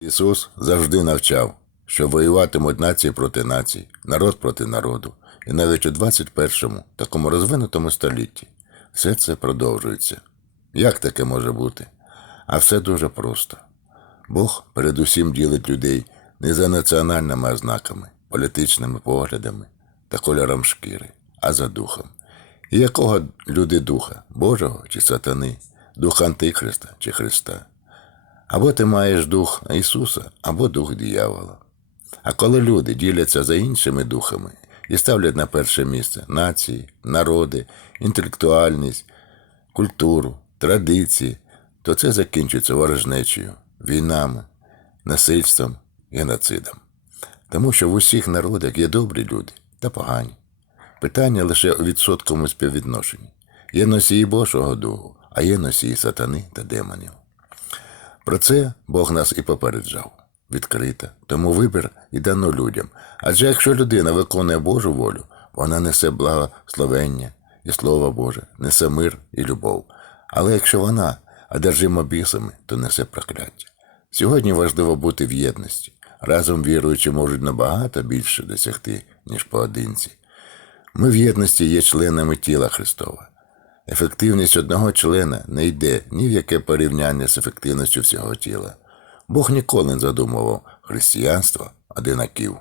Ісус завжди навчав, що воюватимуть нації проти націй, народ проти народу. І навіть у 21-му, такому розвинутому столітті, все це продовжується. Як таке може бути? А все дуже просто. Бог передусім ділить людей не за національними ознаками, політичними поглядами та кольором шкіри, а за духом. І якого люди духа Божого чи сатани, духа Антихриста чи Христа? Або ти маєш дух Ісуса, або дух диявола. А коли люди діляться за іншими духами і ставлять на перше місце нації, народи, інтелектуальність, культуру, традиції, то це закінчується ворожнечею, війнами, насильством, геноцидом. Тому що в усіх народах є добрі люди та погані. Питання лише у відсотковому співвідношенні. Є носії Божого духу, а є носії сатани та демонів. Про це Бог нас і попереджав відкрито, тому вибір і дано людям. Адже якщо людина виконує Божу волю, вона несе благословення і Слово Боже, несе мир і любов. Але якщо вона одержима бісами, то несе прокляття. Сьогодні важливо бути в єдності. Разом віруючі можуть набагато більше досягти, ніж поодинці. Ми в єдності є членами тіла Христова. Ефективність одного члена не йде ні в яке порівняння з ефективністю всього тіла. Бог ніколи не задумував християнство одинаків.